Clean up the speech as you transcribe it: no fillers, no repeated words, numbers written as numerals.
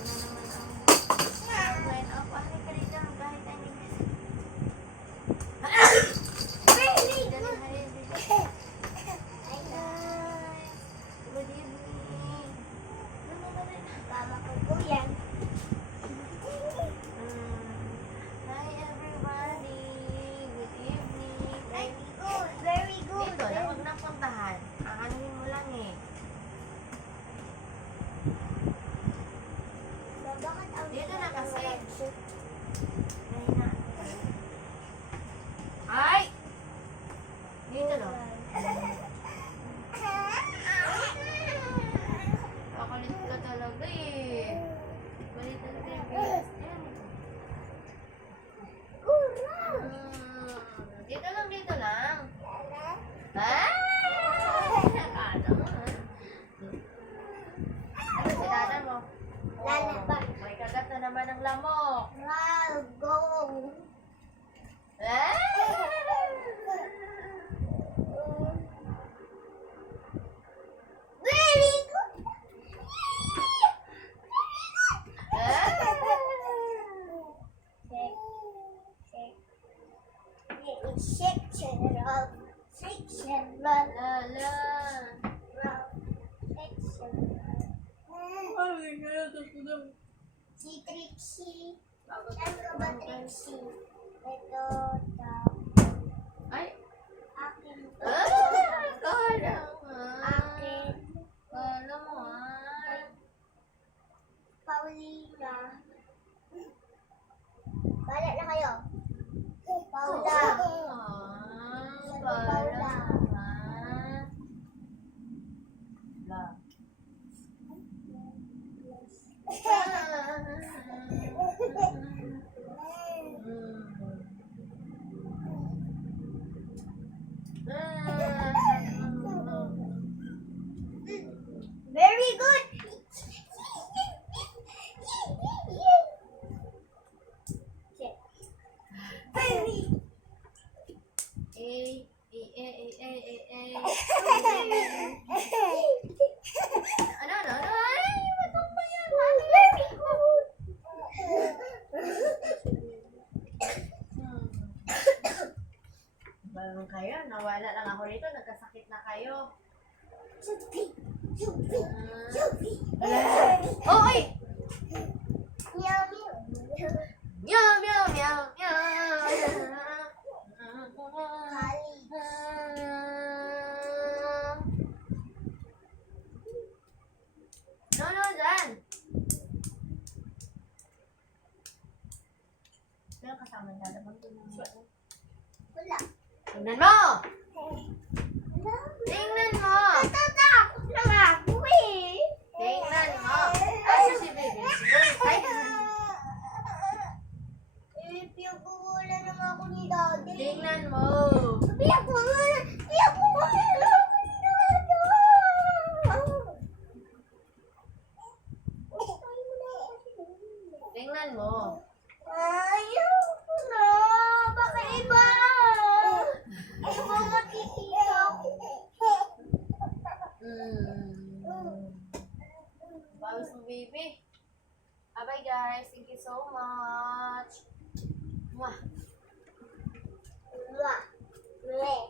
na naman ang line up. Ano ka rin lang kahit ano. Very Dali, good. dali, dali. Hi guys. Good evening. Ano ba rin? Mama ko po yan. Hi everybody. Good evening. Very good. Very good. Dito lang, huwag nang puntahan. Aanuhin mo lang eh. Bakit ang Dito na kasi. walang shoot? Ay na. Ay! Dito lang. Kakulit ka talaga eh. Kulit talaga yung bilis. Yan. Dito lang, dito lang. Ay! Nakano mo ha? Ano si dada mo? Lalabas. May kagat na naman ng lamok. Wow, go. Ah! Very good. Ah! Section roll. Section roll. Lala. Roll. Section. Si Trixie. Saan ka ba, Trixie? Ito, Ay! akin. Ah! Kala mo Akin. Kala mo ah. Paulina. Bala na kayo. Paula. Kala mo ah. La. Very good. Very. Ano? Ay, matong pa yan. Very good. Balong kayo, nawala lang ako rito, nagkasakit na kayo. Chupi. Chupi. Chupi. Oh, ay! Meow, meow. Meow, meow, meow, meow. Kali. No, dyan. Pero kasama yung lalabang tulungan. Wala. Tingnan mo! Wala. Tingnan mo! Natatakot na nga ako eh. Tingnan mo! Asa si baby? Ay! Piyagwala naman ako ni Daddy. Tingnan mo! Piyagwala naman ako ni Daddy. Tingnan mo! Ayaw ko na. Baka iba. Iba makikita ko. Bawis mo, baby. Bye guys. Thank you so much. Mwah. Wala. Wala.